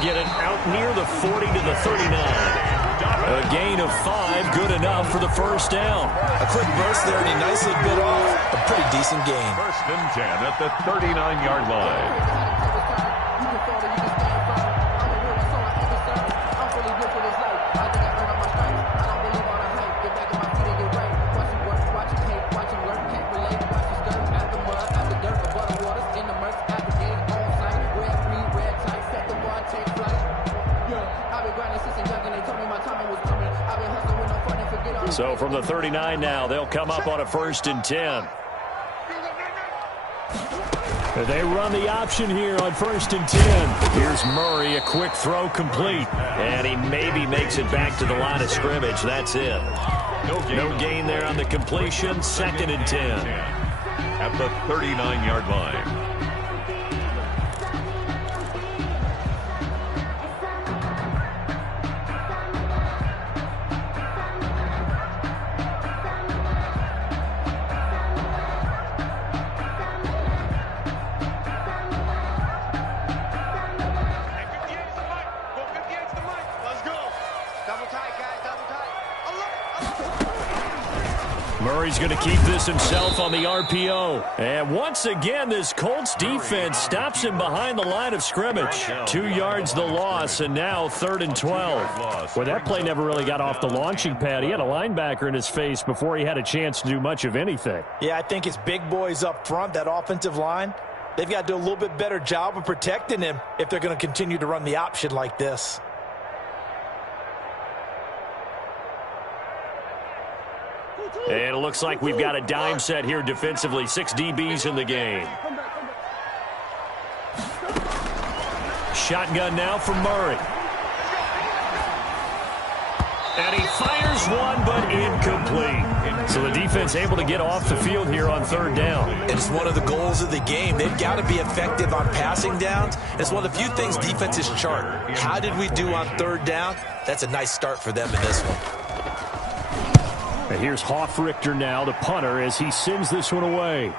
get it out near the 40 to the 39. A gain of 5, good enough for the first down. A quick burst there, and he nicely bit off a pretty decent gain. First and 10 at the 39-yard line. So from the 39 now, they'll come up on a 1st and 10. They run the option here on 1st and 10. Here's Murray, a quick throw complete. And he maybe makes it back to the line of scrimmage. That's it. No gain there on the completion. 2nd and 10. At the 39-yard line. Murray's going to keep this himself on the RPO. And once again, this Colts defense stops him behind the line of scrimmage. 2 yards the loss, and now 3rd and 12. Well, that play never really got off the launching pad. He had a linebacker in his face before he had a chance to do much of anything. Yeah, I think it's big boys up front, that offensive line. They've got to do a little bit better job of protecting him if they're going to continue to run the option like this. And it looks like we've got a dime set here defensively. 6 DBs in the game. Shotgun now from Murray. And he fires one, but incomplete. So the defense able to get off the field here on 3rd down. It's one of the goals of the game. They've got to be effective on passing downs. It's one of the few things defenses chart. How did we do on 3rd down? That's a nice start for them in this one. And here's Hoffrichter now, the punter, as he sends this one away.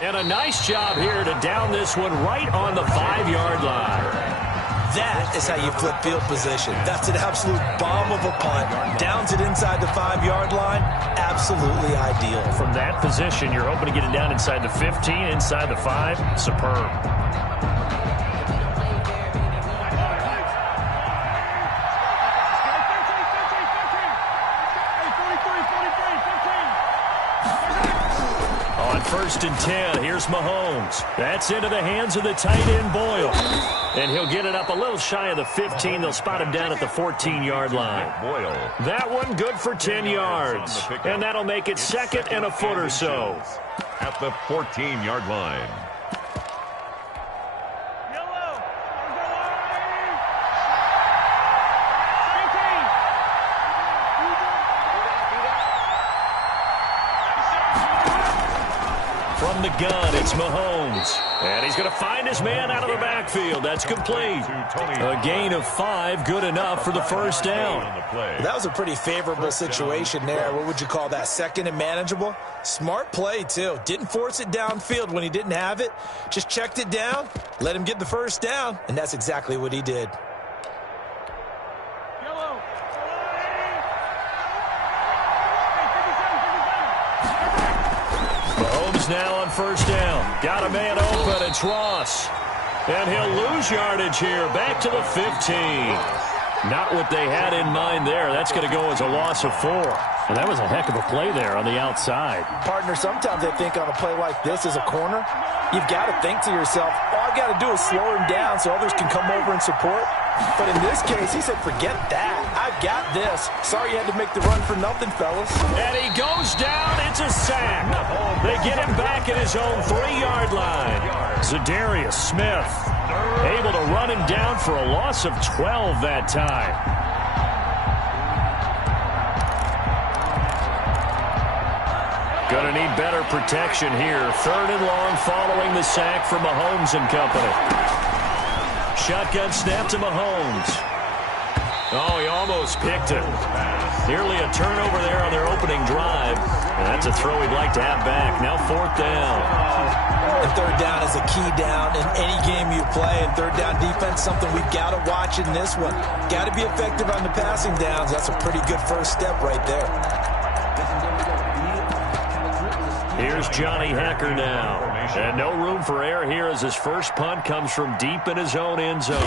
And a nice job here to down this one right on the 5-yard line. That is how you flip field position. That's an absolute bomb of a punt. Downs it inside the 5-yard line. Absolutely ideal. From that position, you're hoping to get it down inside the 15, inside the 5. Superb. On 1st and 10, here's Mahomes. That's into the hands of the tight end, Boyle. And he'll get it up a little shy of the 15. They'll spot him down at the 14-yard line. That one good for 10 yards. And that'll make it 2nd and a foot or so. At the 14-yard line. From the gun, it's Mahomes. And he's going to find his man out of the backfield. That's complete. A gain of 5, good enough for the first down. That was a pretty favorable situation there. What would you call that? 2nd and manageable? Smart play, too. Didn't force it downfield when he didn't have it. Just checked it down, let him get the first down, and that's exactly what he did. Now on 1st down. Got a man open. It's Ross. And he'll lose yardage here. Back to the 15. Not what they had in mind there. That's going to go as a loss of 4. And that was a heck of a play there on the outside. Partner, sometimes I think on a play like this as a corner, you've got to think to yourself, all I got to do is slow him down so others can come over and support. But in this case, he said, forget that. I've got this. Sorry you had to make the run for nothing, fellas. And he goes down. It's a sack. They get him back at his own 3-yard line. Zadarius Smith able to run him down for a loss of 12 that time. Going to need better protection here. 3rd and long following the sack from Mahomes and company. Shotgun snap to Mahomes. Oh, he almost picked it. Nearly a turnover there on their opening drive. And that's a throw he'd like to have back. Now 4th down. And third down is a key down in any game you play. And third down defense, something we've got to watch in this one. Got to be effective on the passing downs. That's a pretty good first step right there. Here's Johnny Hacker now. And no room for error here as his first punt comes from deep in his own end zone.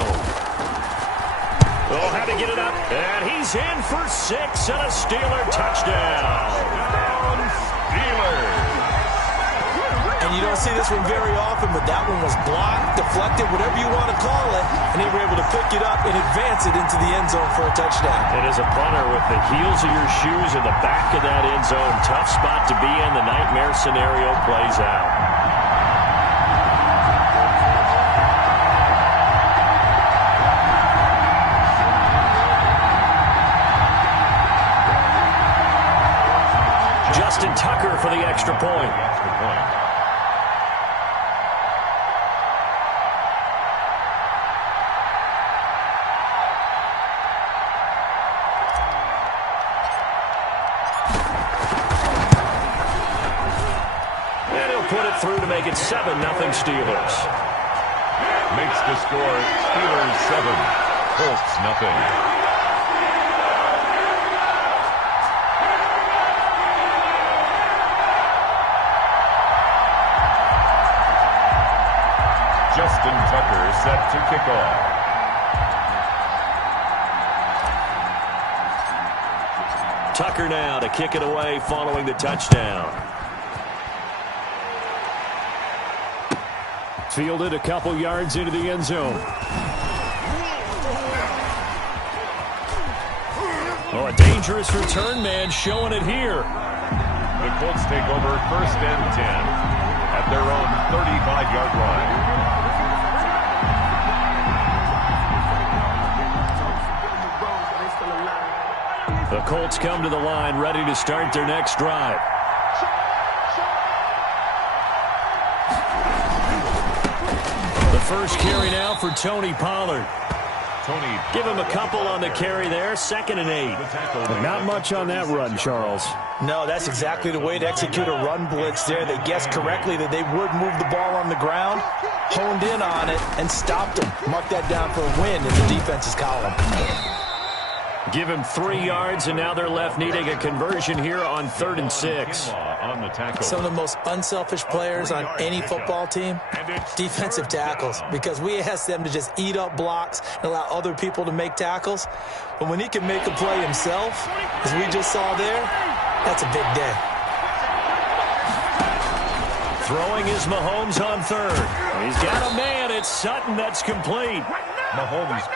Oh, had to get it up. And he's in for 6 and a Steeler touchdown. Steelers. And you don't see this one very often, but that one was blocked, deflected, whatever you want to call it, and they were able to pick it up and advance it into the end zone for a touchdown. And as a punter with the heels of your shoes in the back of that end zone, tough spot to be in. The nightmare scenario plays out. Justin Tucker for the extra point. Put it through to make it 7-0 Steelers. Makes the score Steelers 7, Colts nothing. Justin Tucker set to kick off. Tucker now to kick it away following the touchdown. Fielded a couple yards into the end zone. Oh, a dangerous return man showing it here. The Colts take over 1st and 10 at their own 35-yard line. The Colts come to the line ready to start their next drive. First carry now for Tony Pollard. Give him a couple on the carry there. 2nd and 8. Not much on that run, Charles. No, that's exactly the way to execute a run blitz there. They guessed correctly that they would move the ball on the ground, honed in on it, and stopped them. Mark that down for a win in the defense's column. Give him 3 yards, and now they're left needing a conversion here on 3rd and 6. Some of the most unselfish players on any football team, defensive tackles, because we ask them to just eat up blocks and allow other people to make tackles. But when he can make a play himself, as we just saw there, that's a big day. Throwing is Mahomes on 3rd. He's got a man. It's Sutton that's complete.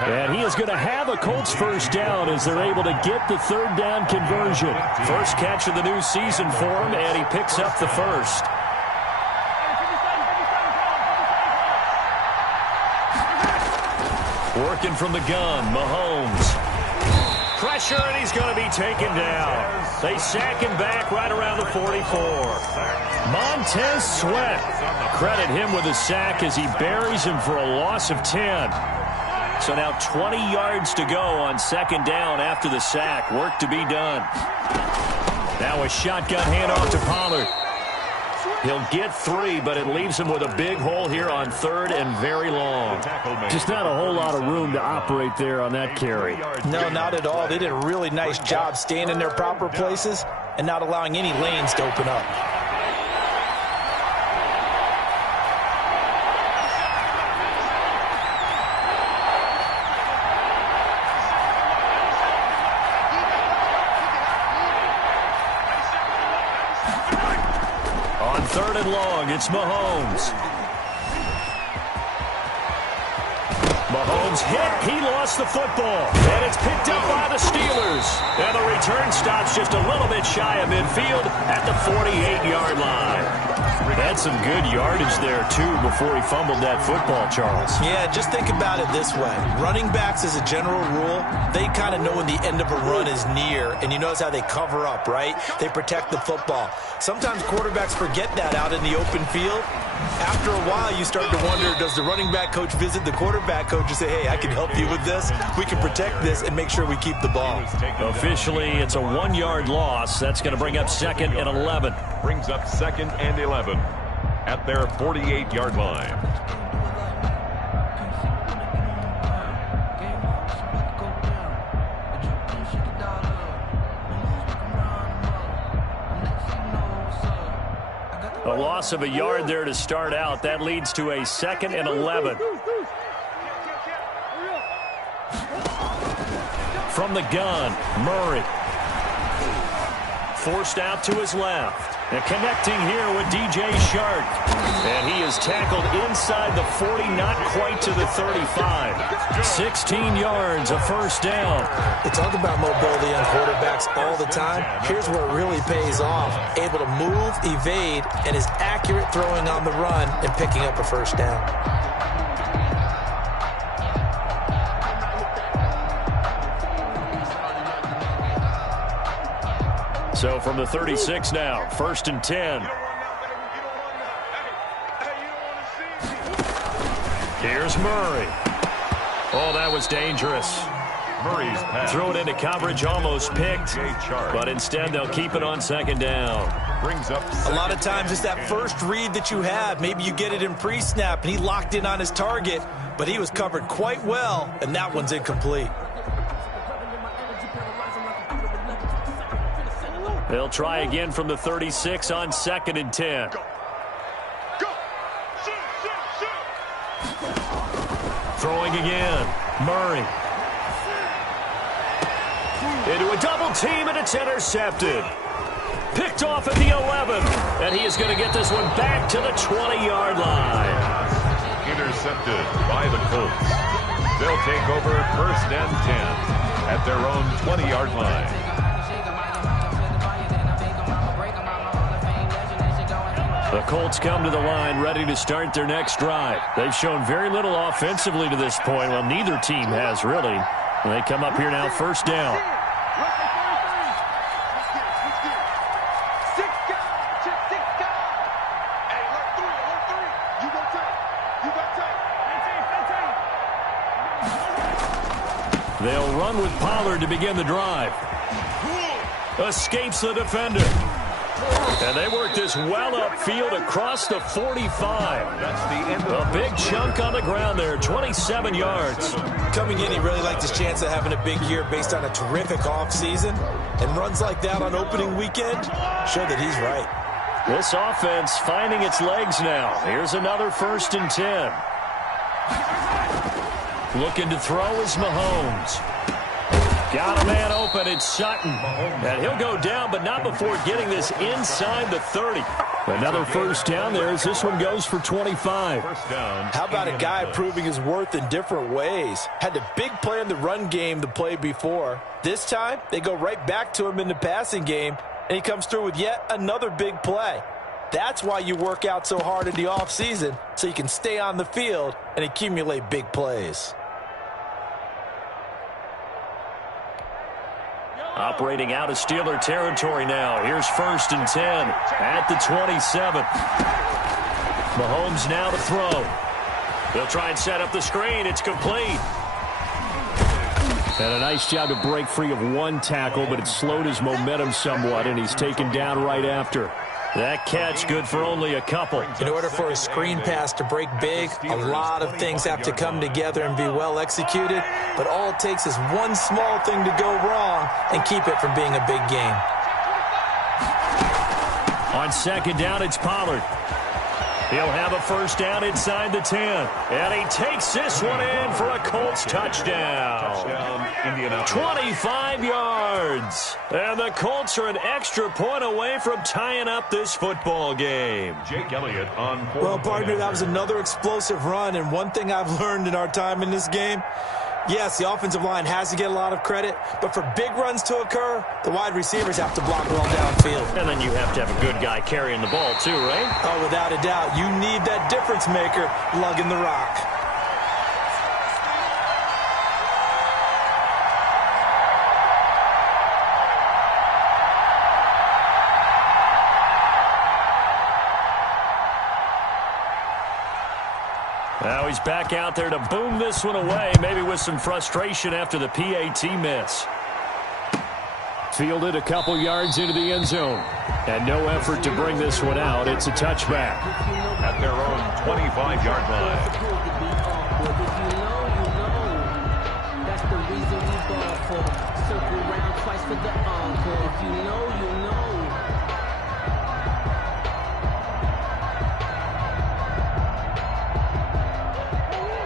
And he is going to have a Colts first down as they're able to get the 3rd down conversion. First catch of the new season for him, and he picks up the first. Working from the gun, Mahomes. Pressure, and he's going to be taken down. They sack him back right around the 44. Montez Sweat. Credit him with a sack as he buries him for a loss of 10. So now 20 yards to go on 2nd down after the sack. Work to be done. Now a shotgun handoff to Pollard. He'll get 3, but it leaves him with a big hole here on 3rd and very long. Just not a whole lot of room to operate there on that carry. No, not at all. They did a really nice job staying in their proper places and not allowing any lanes to open up. On 3rd and long, it's Mahomes. Mahomes hit. He lost the football. And it's picked up by the Steelers. And the return stops just a little bit shy of midfield at the 48-yard line. Had some good yardage there, too, before he fumbled that football, Charles. Yeah, just think about it this way. Running backs, as a general rule, they kind of know when the end of a run is near, and you notice how they cover up, right? They protect the football. Sometimes quarterbacks forget that out in the open field. After a while, you start to wonder, does the running back coach visit the quarterback coach and say, hey, I can help you with this? We can protect this and make sure we keep the ball. Officially, it's a 1-yard loss. That's going to bring up 2nd and 11. Brings up 2nd and 11. at their 48-yard line. A loss of a yard there to start out. That leads to a 2nd and 11. From the gun, Murray. Forced out to his left. And connecting here with DJ Shark. And he is tackled inside the 40, not quite to the 35. 16 yards, a first down. We talk about mobility on quarterbacks all the time. Here's where it really pays off. Able to move, evade, and is accurate throwing on the run and picking up a first down. So from the 36 now, 1st and 10. Here's Murray. Oh, that was dangerous. Murray's pass. Throw it into coverage, almost picked. But instead, they'll keep it on 2nd down. Brings up A lot of times it's that first read that you have. Maybe you get it in pre-snap, and he locked in on his target, but he was covered quite well, and that one's incomplete. They'll try again from the 36 on 2nd and 10. Throwing again. Murray. Into a double team, and it's intercepted. Picked off at the 11. And he is going to get this one back to the 20-yard line. Intercepted by the Colts. They'll take over 1st and 10 at their own 20-yard line. The Colts come to the line ready to start their next drive. They've shown very little offensively to this point. Well, neither team has really. They come up here now, 1st down. They'll run with Pollard to begin the drive. Escapes the defender. And they work this well upfield across the 45. That's the end of A big chunk on the ground there, 27 yards. Coming in, he really liked his chance of having a big year based on a terrific offseason. And runs like that on opening weekend show that he's right. This offense finding its legs now. Here's another 1st and 10. Looking to throw is Mahomes. Got a man open, it's Sutton. And he'll go down, but not before getting this inside the 30. Another 1st down there as this one goes for 25. first down. How about a guy proving his worth in different ways? Had the big play in the run game the play before. This time, they go right back to him in the passing game, and he comes through with yet another big play. That's why you work out so hard in the offseason, so you can stay on the field and accumulate big plays. Operating out of Steeler territory now. Here's 1st and 10 at the 27. Mahomes now to throw. They'll try and set up the screen. It's complete. And a nice job to break free of one tackle, but it slowed his momentum somewhat, and he's taken down right after. That catch good for only a couple. In order for a screen pass to break big, a lot of things have to come together and be well executed, but all it takes is one small thing to go wrong and keep it from being a big game. On 2nd down, it's Pollard. He'll have a 1st down inside the 10. And he takes this one in for a Colts touchdown. 25 yards. And the Colts are an extra point away from tying up this football game. Jake Elliott on 4th. Well, partner, that was another explosive run, and one thing I've learned in our time in this game, yes, the offensive line has to get a lot of credit, but for big runs to occur, the wide receivers have to block well downfield. And then you have to have a good guy carrying the ball too, right? Oh, without a doubt. You need that difference maker lugging the rock. Now he's back out there to boom this one away, maybe with some frustration after the PAT miss. Fielded a couple yards into the end zone. And no effort to bring this one out. It's a touchback. At their own 25-yard line. That's the reason we ball for. Circle round twice for the encore. If you know, you know.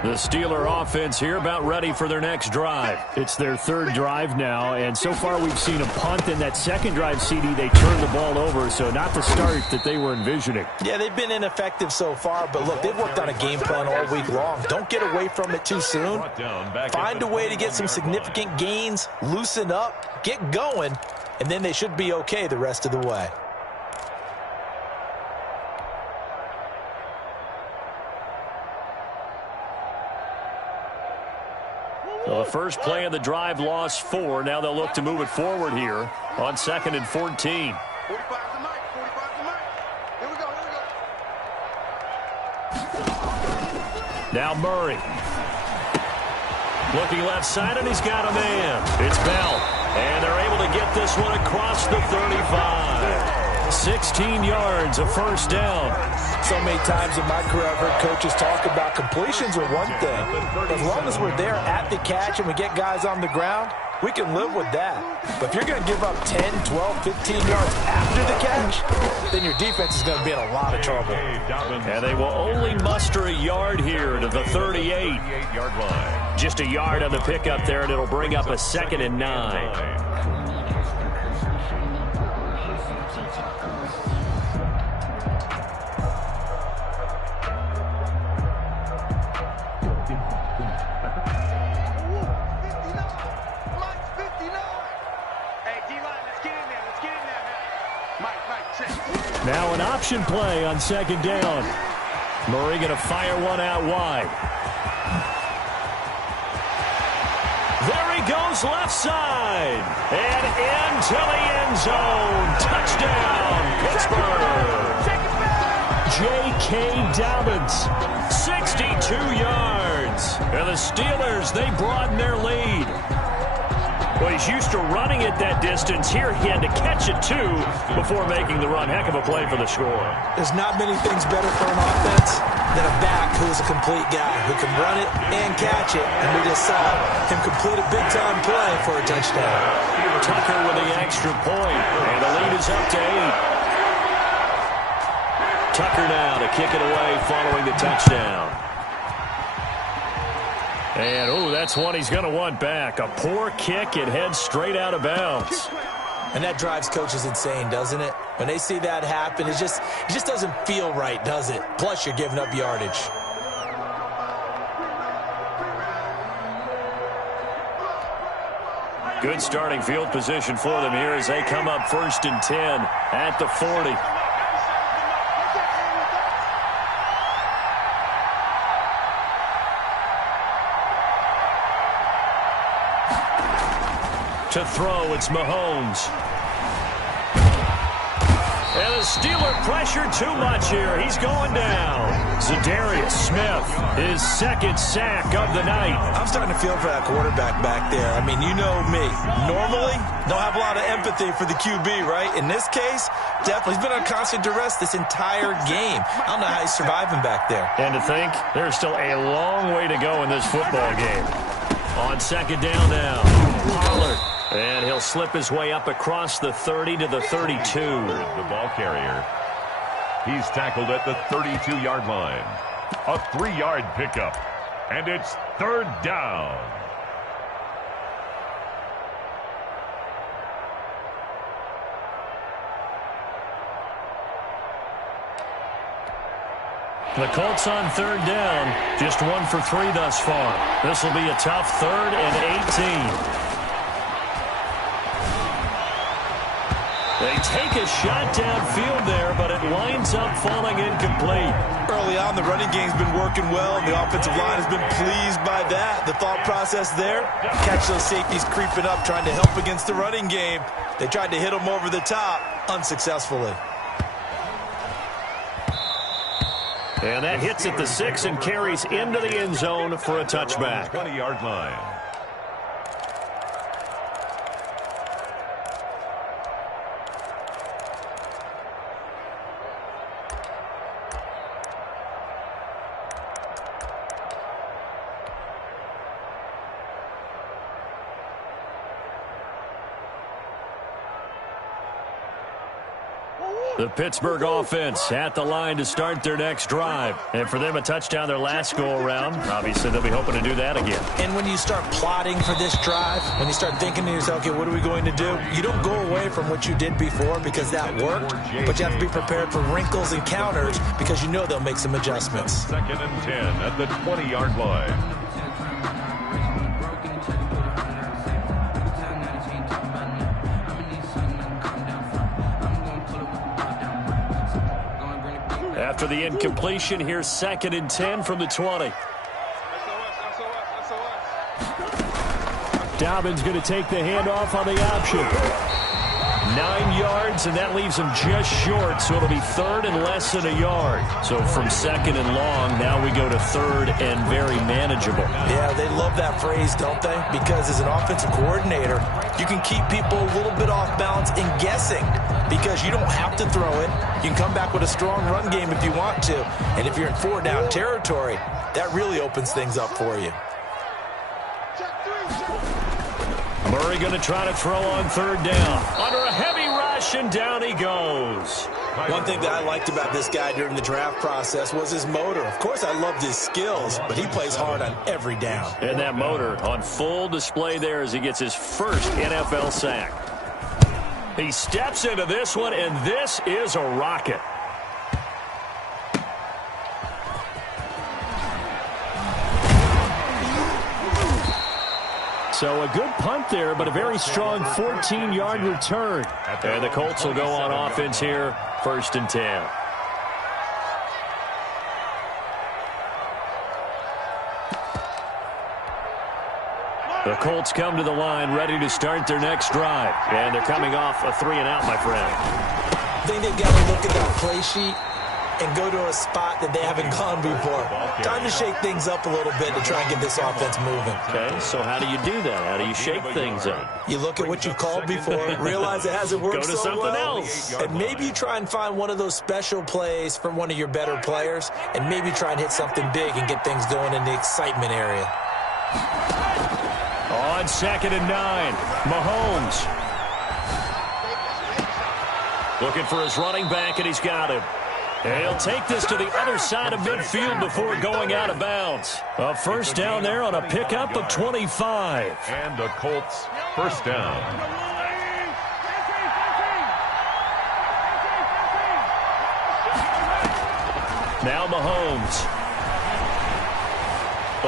The Steeler offense here about ready for their next drive. It's their third drive now, and so far we've seen a punt. In that second drive, CD, they turned the ball over, so not the start that they were envisioning. Yeah, they've been ineffective so far, but look, they've worked on a game plan all week long. Don't get away from it too soon. Find a way to get some significant gains, loosen up, get going, and then they should be okay the rest of the way. Well, the first play of the drive lost 4. Now they'll look to move it forward here on 2nd and 14. 45 to Mike. 45 to Mike. Here we go. Now Murray. Looking left side, and he's got a man. It's Bell. And they're able to get this one across the 35. 16 yards, a first down. So many times in my career I've heard coaches talk about completions are one thing. As long as we're there at the catch and we get guys on the ground, we can live with that. But if you're going to give up 10, 12, 15 yards after the catch, then your defense is going to be in a lot of trouble. And they will only muster a yard here to the 38-yard line. Just a yard on the pickup there, and it'll bring up a 2nd and 9. Now an option play on 2nd down. Murray going to fire one out wide. There he goes left side. And into the end zone. Touchdown, Pittsburgh. J.K. Dobbins, 62 yards. And the Steelers, they broaden their lead. Well, he's used to running it that distance. Here he had to catch it, too, before making the run. Heck of a play for the score. There's not many things better for an offense than a back who is a complete guy who can run it and catch it. And we just saw him complete a big-time play for a touchdown. Tucker with the extra point, and the lead is up to 8. Tucker now to kick it away following the touchdown. And, oh, that's one he's going to want back. A poor kick. It heads straight out of bounds. And that drives coaches insane, doesn't it? When they see that happen, it just doesn't feel right, does it? Plus, you're giving up yardage. Good starting field position for them here as they come up 1st and 10 at the 40. To throw, it's Mahomes. And the Steeler pressure too much here. He's going down. Za'Darius Smith, his 2nd sack of the night. I'm starting to feel for that quarterback back there. I mean, you know me. Normally, don't have a lot of empathy for the QB, right? In this case, definitely. He's been on constant duress this entire game. I don't know how he's surviving back there. And to think, there's still a long way to go in this football game. On 2nd down now, Pollard. And he'll slip his way up across the 30 to the 32. The ball carrier. He's tackled at the 32-yard line. A 3-yard pickup. And it's 3rd down. The Colts on 3rd down. Just 1 for 3 thus far. This will be a tough 3rd and 18. They take a shot downfield there, but it winds up falling incomplete. Early on, the running game's been working well, and the offensive line has been pleased by that. The thought process there, catch those safeties creeping up, trying to help against the running game. They tried to hit them over the top, unsuccessfully. And that hits at the 6 and carries into the end zone for a touchback. 20-yard line. The Pittsburgh offense at the line to start their next drive. And for them, a touchdown their last go-around. Obviously, they'll be hoping to do that again. And when you start plotting for this drive, when you start thinking to yourself, okay, what are we going to do? You don't go away from what you did before because that worked, but you have to be prepared for wrinkles and counters because you know they'll make some adjustments. 2nd and 10 at the 20-yard line. After the incompletion, here's 2nd and 10 from the 20. Dobbins going to take the handoff on the option. 9 yards, and that leaves him just short, so it'll be 3rd and less than a yard. So from 2nd and long, now we go to 3rd and very manageable. Yeah, they love that phrase, don't they? Because as an offensive coordinator, you can keep people a little bit off balance and guessing because you don't have to throw it. You can come back with a strong run game if you want to. And if you're in 4-down territory, that really opens things up for you. Murray going to try to throw on 3rd down. Under a heavy rush, and down he goes. One thing that I liked about this guy during the draft process was his motor. Of course, I loved his skills, but he plays hard on every down. And that motor on full display there as he gets his first NFL sack. He steps into this one, and this is a rocket. So a good punt there, but a very strong 14-yard return. And the Colts will go on offense here, 1st and 10. The Colts come to the line ready to start their next drive. And they're coming off a 3-and-out, my friend. I think they've got to look at that play sheet and go to a spot that they haven't gone before. Time to shake things up a little bit to try and get this offense moving. Okay, so how do you do that? How do you shake things up? You look at what you've called before, realize it hasn't worked Go to so something well, else. and maybe you try and find one of those special plays from one of your better players, and maybe try and hit something big and get things going in the excitement area. On 2nd and 9, Mahomes. Looking for his running back, and he's got him. And he'll take this to the other side of midfield before going out of bounds. A 1st down there on a pickup of 25. And the Colts 1st down. Now Mahomes.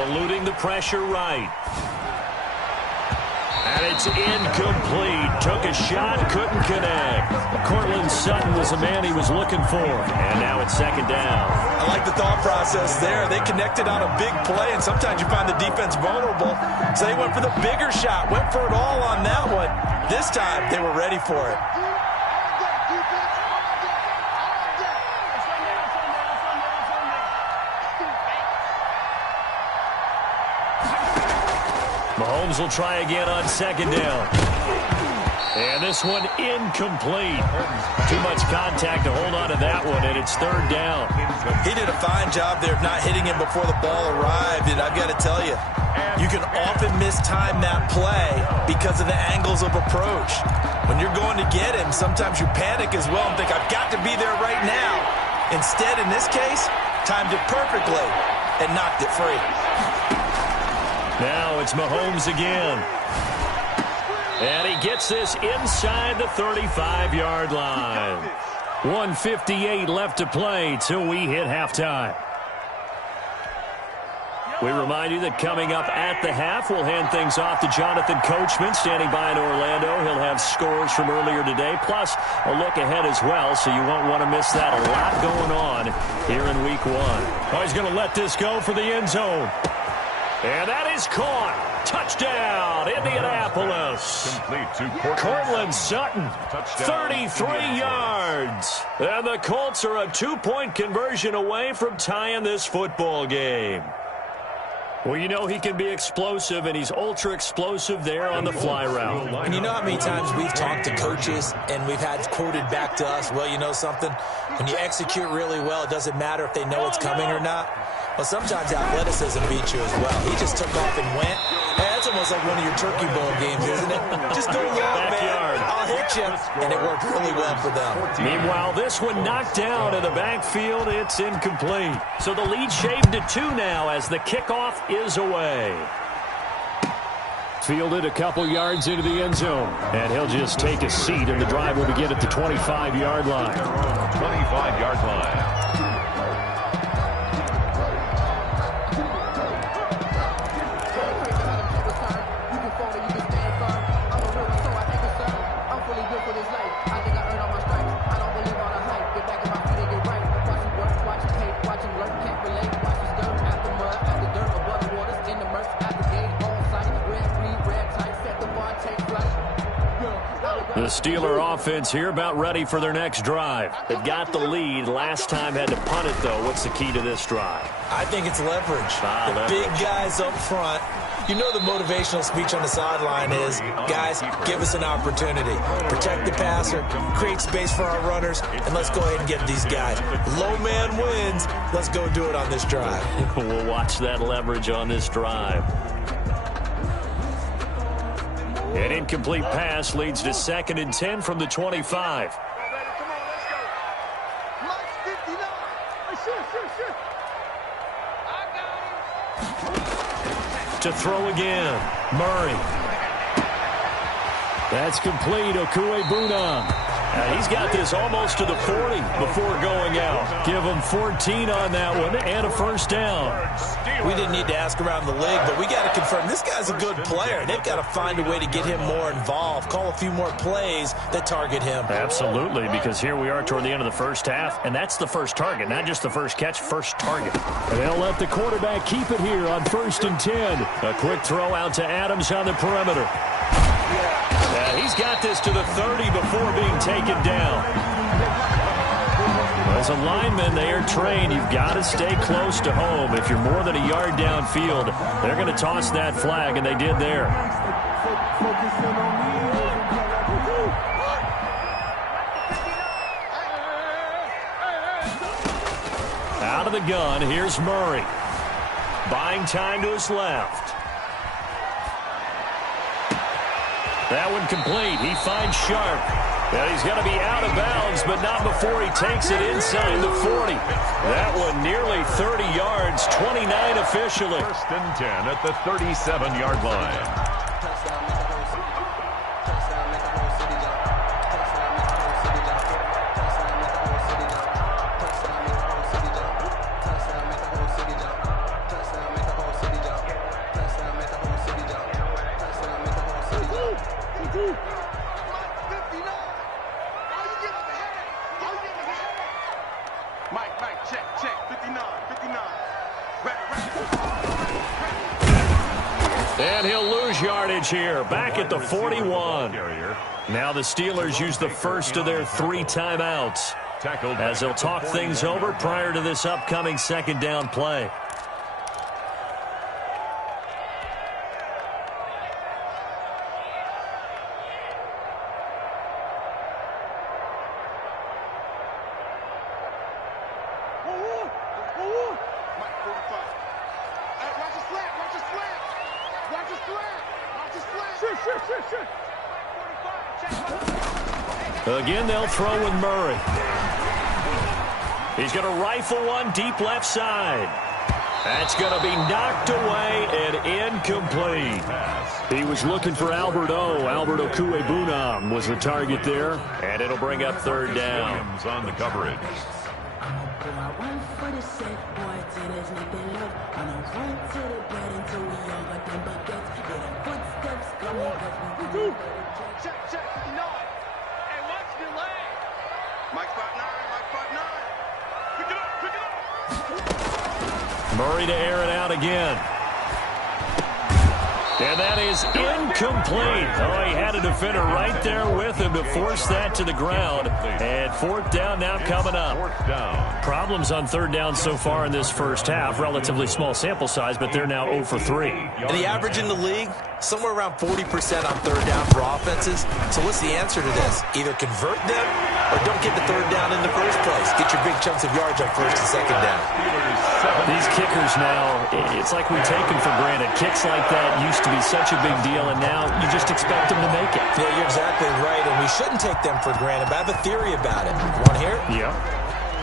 Eluding the pressure right. And it's incomplete. Took a shot, couldn't connect. Cortland Sutton was the man he was looking for. And now it's 2nd down. I like the thought process there. They connected on a big play, and sometimes you find the defense vulnerable. So they went for the bigger shot, went for it all on that one. This time, they were ready for it. Mahomes will try again on 2nd down. And this one incomplete. Too much contact to hold on to that one, and it's 3rd down. He did a fine job there of not hitting him before the ball arrived, and I've got to tell you, you can often mistime that play because of the angles of approach. When you're going to get him, sometimes you panic as well and think, I've got to be there right now. Instead, in this case, timed it perfectly and knocked it free. Now it's Mahomes again. And he gets this inside the 35-yard line. 1:58 left to play till we hit halftime. We remind you that coming up at the half, we'll hand things off to Jonathan Coachman, standing by in Orlando. He'll have scores from earlier today, plus a look ahead as well, so you won't want to miss that. A lot going on here in Week 1. Oh, he's going to let this go for the end zone. And that is caught. Touchdown, Indianapolis. Complete to Cortland Sutton, 33 yards. And the Colts are a 2-point conversion away from tying this football game. Well, you know he can be explosive, and he's ultra-explosive there on the fly route. And you know how many times we've talked to coaches and we've had quoted back to us, well, you know something? When you execute really well, it doesn't matter if they know it's coming or not. Well, sometimes athleticism beats you as well. He just took off and went. Hey, that's almost almost like one of your Turkey Bowl games, isn't it? Just go long, man. I'll hit you. And it worked really well for them. Meanwhile, this one knocked down in the backfield. It's incomplete. So the lead shaved to 2 now as the kickoff is away. Fielded a couple yards into the end zone. And he'll just take a seat, and the drive will begin at the 25-yard line. 25-yard line. The Steeler offense here about ready for their next drive. They've got the lead. Last time had to punt it, though. What's the key to this drive? I think it's leverage. The big guys up front. You know the motivational speech on the sideline is, guys, give us an opportunity. Protect the passer, create space for our runners, and let's go ahead and get these guys. Low man wins. Let's go do it on this drive. We'll watch that leverage on this drive. An incomplete pass leads to 2nd and 10 from the 25. Come on, let's go. Mike's 59. Shoot. I got him. To throw again, Murray. That's complete. Okuwebunam. He's got this almost to the 40 before going out. Give him 14 on that one and a first down. We didn't need to ask around the league, but we got to confirm this guy's a good player. They've got to find a way to get him more involved, call a few more plays that target him. Absolutely, because here we are toward the end of the first half, and that's the first target, not just the first catch, first target. And they'll let the quarterback keep it here on 1st and 10. A quick throw out to Adams on the perimeter. He's got this to the 30 before being taken down. As a lineman, they are trained. You've got to stay close to home. If you're more than a yard downfield, they're going to toss that flag, and they did there. Out of the gun, here's Murray. Buying time to his left. That one complete. He finds Sharp. And he's going to be out of bounds, but not before he takes it inside the 40. That one nearly 30 yards, 29 officially. 1st and 10 at the 37-yard line. And he'll lose yardage here, back at the 41. Now the Steelers use the first of their 3 timeouts as they'll talk things over prior to this upcoming 2nd down play. Again, they'll throw with Murray. He's going to rifle one deep left side. That's going to be knocked away and incomplete. He was looking for Albert Okuwebunam was the target there. And it'll bring up 3rd down. On the coverage. Murray to air it out again. And that is incomplete. Oh, he had a defender right there with him to force that to the ground. And 4th down now coming up. 4th down. Problems on 3rd down so far in this first half. Relatively small sample size, but they're now 0 for 3. The average in the league, somewhere around 40% on third down for offenses. So what's the answer to this? Either convert them or don't get the third down in the first place. Get your big chunks of yards on first and second down. These kickers now, it's like we take them for granted. Kicks like that used to be such a big deal, and now you just expect them to make it. Yeah, you're exactly right, and we shouldn't take them for granted, but I have a theory about it. You want to hear it? Yeah.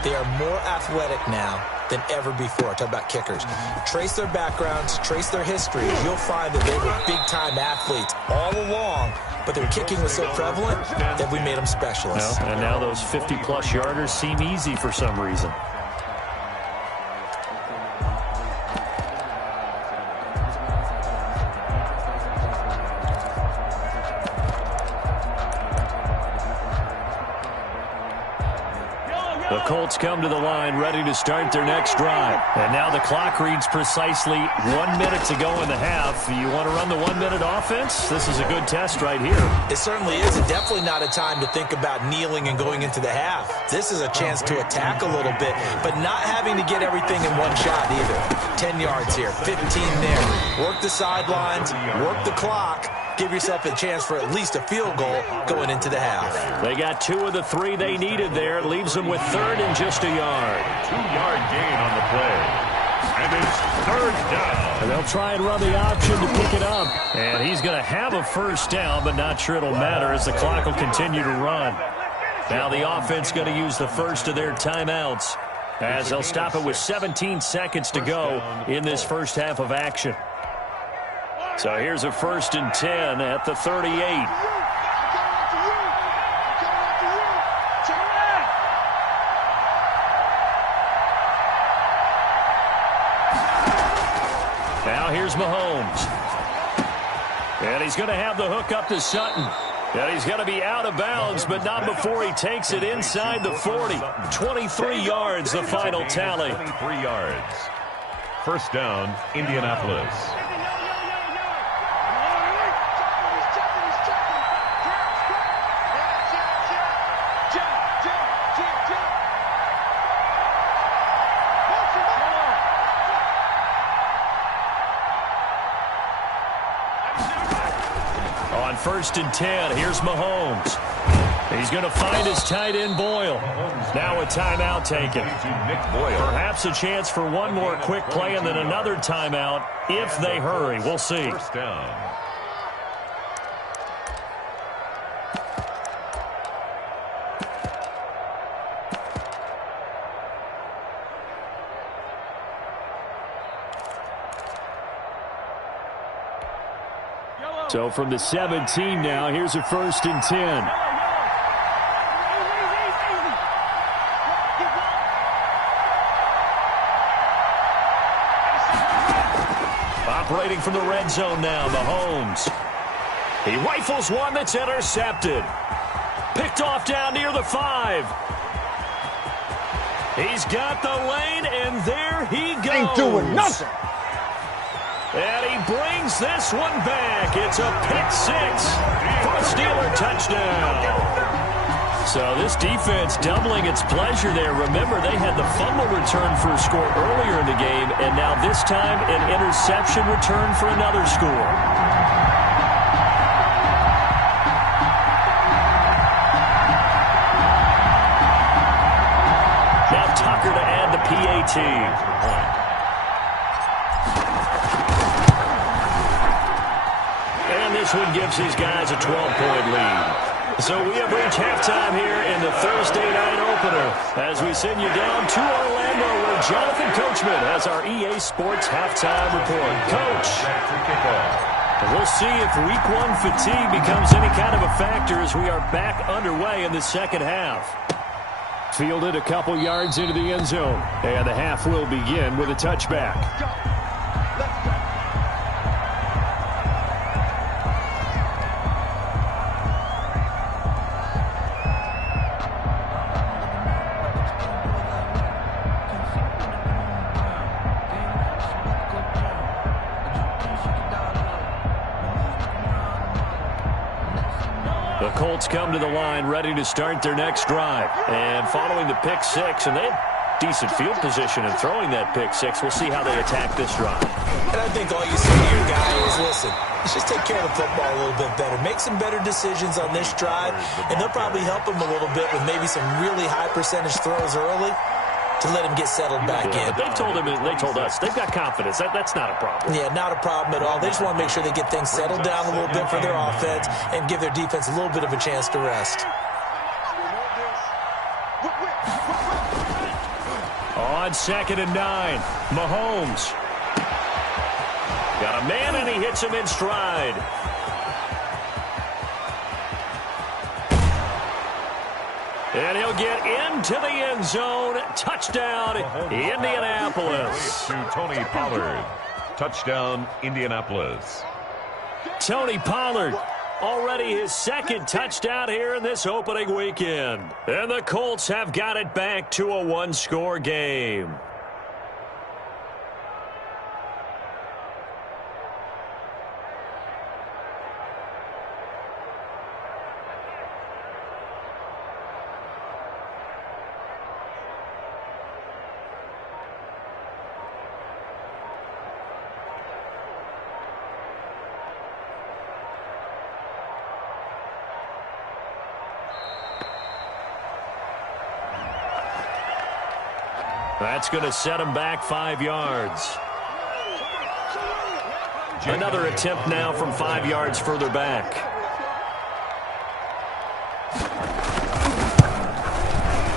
They are more athletic now than ever before. Talk about kickers. Trace their backgrounds, trace their history. You'll find that they were big-time athletes all along, but their kicking was so prevalent that we made them specialists. No, and now those 50-plus yarders seem easy for some reason. The Colts come to the line ready to start their next drive. And now the clock reads precisely 1 minute to go in the half. You want to run the 1 minute offense? This is a good test right here. It certainly is, and definitely not a time to think about kneeling and going into the half. This is a chance to attack a little bit, but not having to get everything in one shot either. 10 yards here, 15 there. Work the sidelines, work the clock. Give yourself a chance for at least a field goal going into the half. They got 2 of the 3 they needed there. Leaves them with third and just a yard. 2-yard gain on the play. And it's third down. And they'll try and run the option to pick it up. And he's going to have a first down, but not sure it'll matter as the clock will continue to run. Now the offense going to use the first of their timeouts as they'll stop it with 17 seconds to go in this first half of action. So here's a 1st and 10 at the 38. Now here's Mahomes. And he's going to have the hook up to Sutton. And he's going to be out of bounds, but not before he takes it inside the 40. 23 yards, the final tally. 23 yards. First down, Indianapolis. On 1st and 10, here's Mahomes. He's going to find his tight end, Boyle. Now a timeout taken. Perhaps a chance for one more quick play and then another timeout if they hurry. We'll see. First down. So from the 17 now, here's a 1st and 10. Operating from the red zone now, Mahomes. He rifles one that's intercepted. Picked off down near the 5. He's got the lane, and there he goes. Ain't doing nothing. And he brings this one back. It's a pick-6 for a Steeler touchdown. So this defense doubling its pleasure there. Remember, they had the fumble return for a score earlier in the game, and now this time an interception return for another score. Now Tucker to add the PAT. This one gives his guys a 12-point lead. So we have reached halftime here in the Thursday night opener as we send you down to Orlando where Jonathan Coachman has our EA Sports halftime report. Coach, we'll see if week 1 fatigue becomes any kind of a factor as we are back underway in the second half. Fielded a couple yards into the end zone, and the half will begin with a touchback. The Colts come to the line ready to start their next drive. And following the pick-6, and they had decent field position in throwing that pick-6. We'll see how they attack this drive. And I think all you say to your guy is, listen, is just take care of the football a little bit better. Make some better decisions on this drive, and they'll probably help him a little bit with maybe some really high percentage throws early to let him get settled back in. But they told us they've got confidence. That's not a problem. Yeah, not a problem at all. They just want to make sure they get things settled down a little bit for their offense and give their defense a little bit of a chance to rest. On 2nd and 9, Mahomes. Got a man, and he hits him in stride. And he'll get into the end zone. Touchdown, Indianapolis. To Tony Pollard. Touchdown, Indianapolis. Tony Pollard, already his 2nd touchdown here in this opening weekend. And the Colts have got it back to a one-score game. That's going to set him back 5 yards. Another attempt now from 5 yards further back.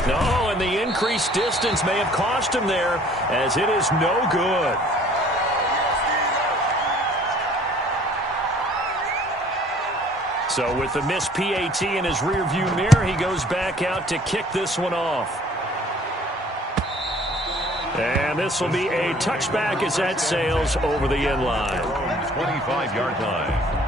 No, and the increased distance may have cost him there, as it is no good. So with the missed PAT in his rearview mirror, he goes back out to kick this one off. And this will be a touchback as that sails over the end line. 25-yard line.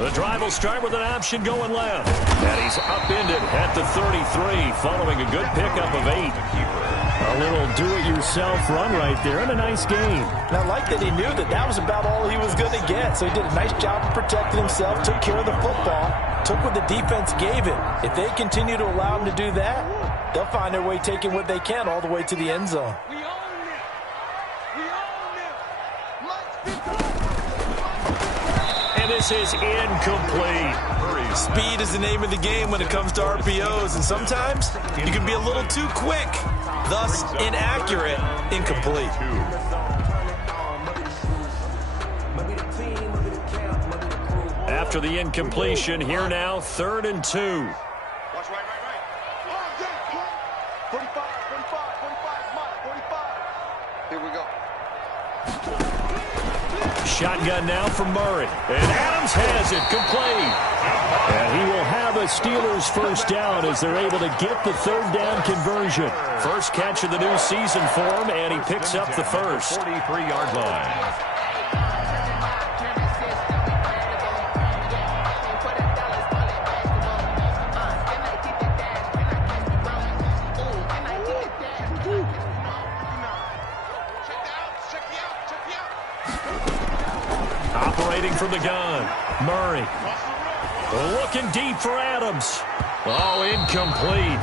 The drive will start with an option going left. And he's upended at the 33, following a good pickup of 8. A little do-it-yourself run right there, and a nice game. And I like that he knew that was about all he was going to get. So he did a nice job of protecting himself, took care of the football, took what the defense gave him. If they continue to allow him to do that, they'll find their way taking what they can all the way to the end zone. This is incomplete. Speed is the name of the game when it comes to RPOs, and sometimes you can be a little too quick, thus inaccurate, incomplete. After the incompletion, here now, 3rd and 2. Watch right. 45. Here we go. Shotgun now from Murray. And Adams has it complete. And he will have a Steelers first down as they're able to get the 3rd down conversion. First catch of the new season for him, and he picks up the first. 43-yard line. Operating from the gun, Murray. Looking deep for Adams. Oh, incomplete.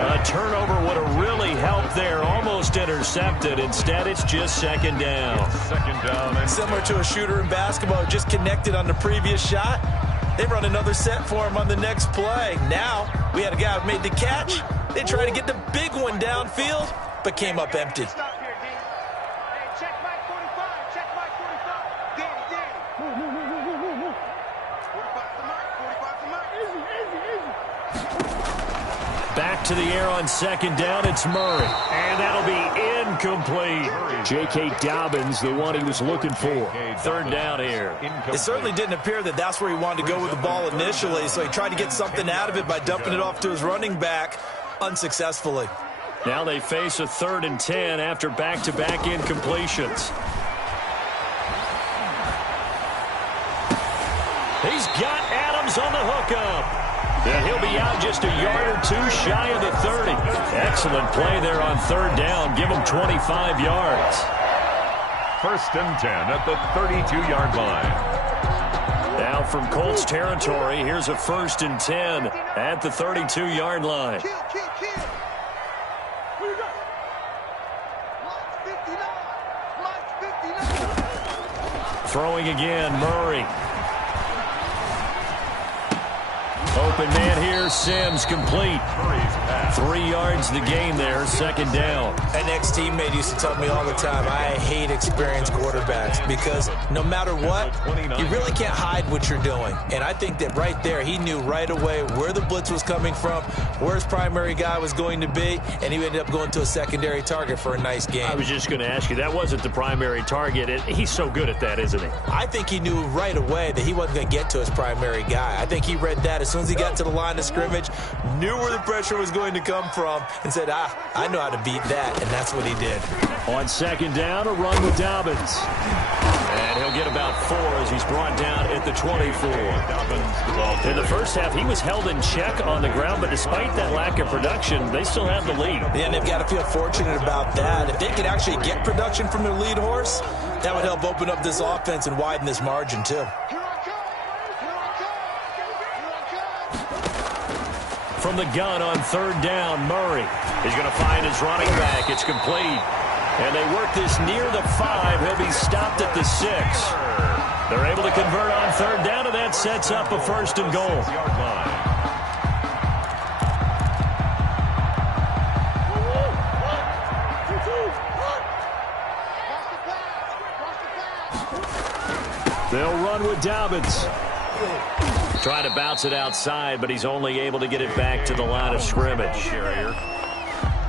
A turnover would have really helped there. Almost intercepted. Instead, it's just 2nd down. Second down. Similar to a shooter in basketball, just connected on the previous shot. They run another set for him on the next play. Now, we had a guy who made the catch. They tried to get the big one downfield, but came up empty. Back to the air on 2nd down, it's Murray. And that'll be incomplete. J.K. Dobbins, the one he was looking for. 3rd down here. It certainly didn't appear that that's where he wanted to go with the ball initially, so he tried to get something out of it by dumping it off to his running back unsuccessfully. Now they face a 3rd and 10 after back-to-back incompletions. He's got Adams on the hookup. And he'll be out just a yard or two shy of the 30. Excellent play there on third down. Give him 25 yards. 1st and 10 at the 32-yard line. Now from Colts territory, here's a 1st and 10 at the 32-yard line. Kill. Where you go? Line 59. Throwing again, Murray. Open man here, Sims, complete. 3 yards the game there, 2nd down. An ex-teammate used to tell me all the time, I hate experienced quarterbacks because no matter what, you really can't hide what you're doing. And I think that right there, he knew right away where the blitz was coming from, where his primary guy was going to be, and he ended up going to a secondary target for a nice game. I was just going to ask you, that wasn't the primary target. He's so good at that, isn't he? I think he knew right away that he wasn't going to get to his primary guy. I think he read that as soon as he got to the line of scrimmage, knew where the pressure was going to come from, and said, I know how to beat that, and that's what he did. On 2nd down, a run with Dobbins. And he'll get about 4 as he's brought down at the 24. In the first half, he was held in check on the ground, but despite that lack of production, they still have the lead. And they've got to feel fortunate about that. If they could actually get production from their lead horse, that would help open up this offense and widen this margin, too. From the gun on 3rd down, Murray is going to find his running back. It's complete. And they work this near the 5. He'll be stopped at the 6. They're able to convert on 3rd down, and that sets up a 1st and goal. They'll run with Dobbins. Trying to bounce it outside, but he's only able to get it back to the line of scrimmage.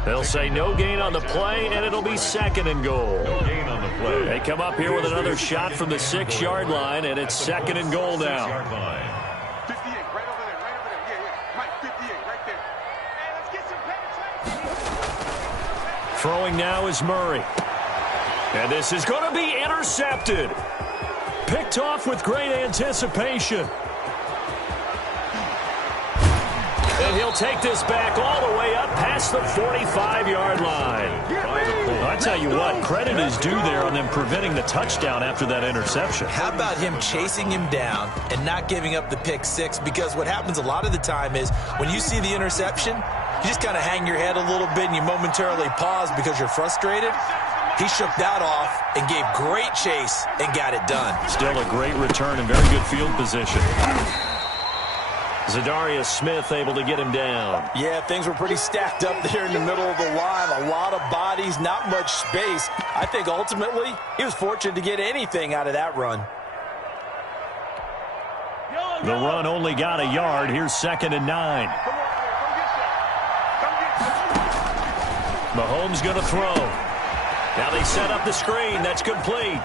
They'll say no gain on the play, and it'll be 2nd and goal. No gain on the play. They come up here with another shot from the 6-yard line, and it's 2nd and goal now. 58, right over there. Yeah. Mike, 58, right there. Hey, let's get some penetration. Throwing now is Murray. And this is going to be intercepted. Picked off with great anticipation. And he'll take this back all the way up past the 45-yard line. I tell you what, credit is due there on them preventing the touchdown after that interception. How about him chasing him down and not giving up the pick 6? Because what happens a lot of the time is when you see the interception, you just kind of hang your head a little bit and you momentarily pause because you're frustrated. He shook that off and gave great chase and got it done. Still a great return and very good field position. Zadarius Smith able to get him down. Yeah, things were pretty stacked up there in the middle of the line. A lot of bodies, not much space. I think ultimately he was fortunate to get anything out of that run. The run only got a yard. Here's 2nd and 9. Mahomes going to throw. Now they set up the screen. That's complete.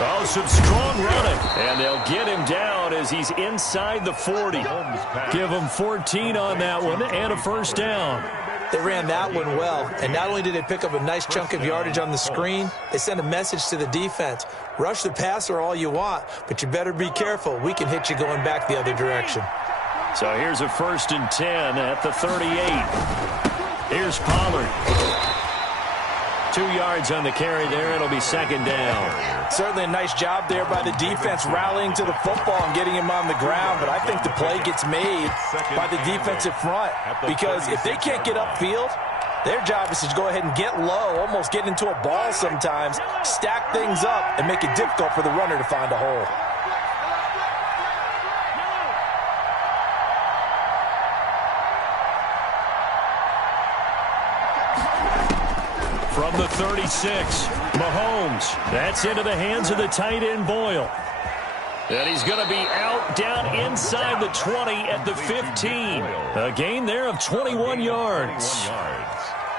Oh, some strong running. And they'll get him down as he's inside the 40. Give him 14 on that one and a 1st down. They ran that one well. And not only did they pick up a nice chunk of yardage on the screen, they sent a message to the defense. Rush the passer all you want, but you better be careful. We can hit you going back the other direction. So here's a 1st and 10 at the 38. Here's Pollard. 2 yards on the carry there. It'll be 2nd down. Certainly a nice job there by the defense rallying to the football and getting him on the ground, but I think the play gets made by the defensive front because if they can't get upfield, their job is to go ahead and get low, almost get into a ball sometimes, stack things up, and make it difficult for the runner to find a hole. From the 36, Mahomes. That's into the hands of the tight end, Boyle. And he's going to be out down inside the 20 at the 15. A gain there of 21 yards.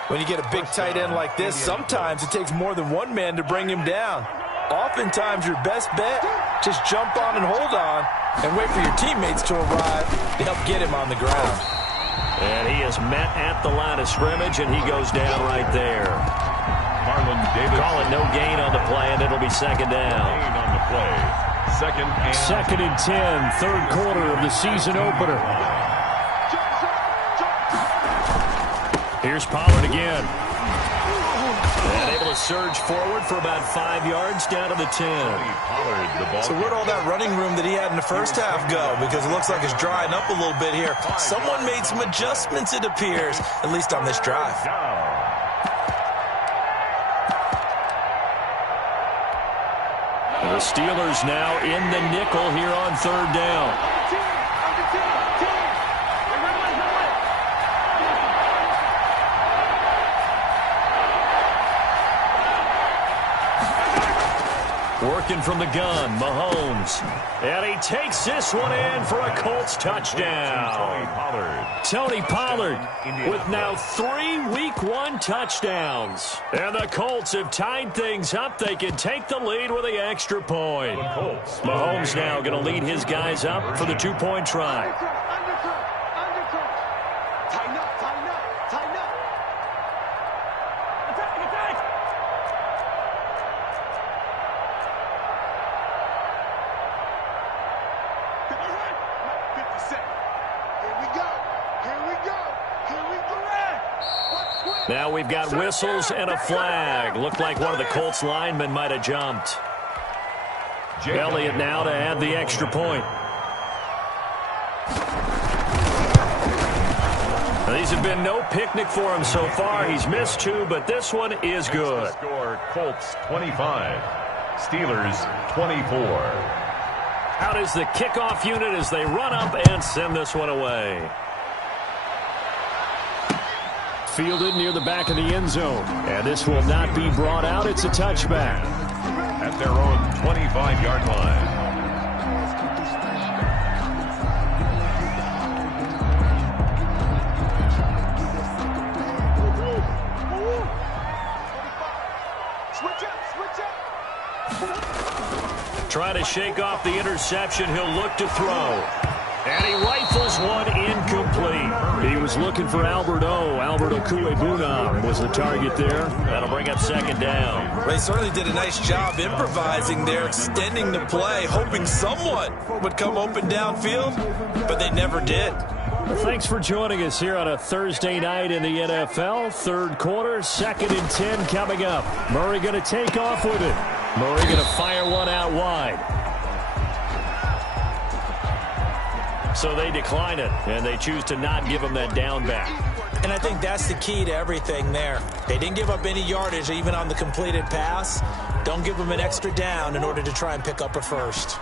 When you get a big tight end like this, sometimes it takes more than one man to bring him down. Oftentimes, your best bet, just jump on and hold on and wait for your teammates to arrive to help get him on the ground. And he is met at the line of scrimmage, and he goes down right there. Marlon Davis. Call it no gain on the play, and it'll be 2nd down. Gain on the play. Second and 10, third quarter of the season opener. Here's Pollard again. And able to surge forward for about 5 yards down to the 10. So where'd all that running room that he had in the first half go? Because it looks like it's drying up a little bit here. Someone made some adjustments, it appears, at least on this drive. The Steelers now in the nickel here on third down. Working from the gun, Mahomes. And he takes this one in for a Colts touchdown. Tony Pollard with now 3 Week 1 touchdowns. And the Colts have tied things up. They can take the lead with the extra point. Mahomes now going to lead his guys up for the 2-point try. Now we've got whistles and a flag. Looked like one of the Colts linemen might have jumped. Elliott now to add the extra point. These have been no picnic for him so far. He's missed 2, but this one is good. Score Colts 25, Steelers 24. Out is the kickoff unit as they run up and send this one away. Fielded near the back of the end zone. And this will not be brought out. It's a touchback. At their own 25-yard line. Try to shake off the interception. He'll look to throw. And he rifles one incomplete. He was looking for Albert Okuebunam was the target there. That'll bring up second down. They certainly did a nice job improvising there, extending the play, hoping someone would come open downfield, but they never did. Well, thanks for joining us here on a Thursday night in the NFL. Third quarter, 2nd and 10 coming up. Murray going to take off with it. Murray going to fire one out wide. So they decline it, and they choose to not give him that down back. And I think that's the key to everything there. They didn't give up any yardage even on the completed pass. Don't give them an extra down in order to try and pick up a first.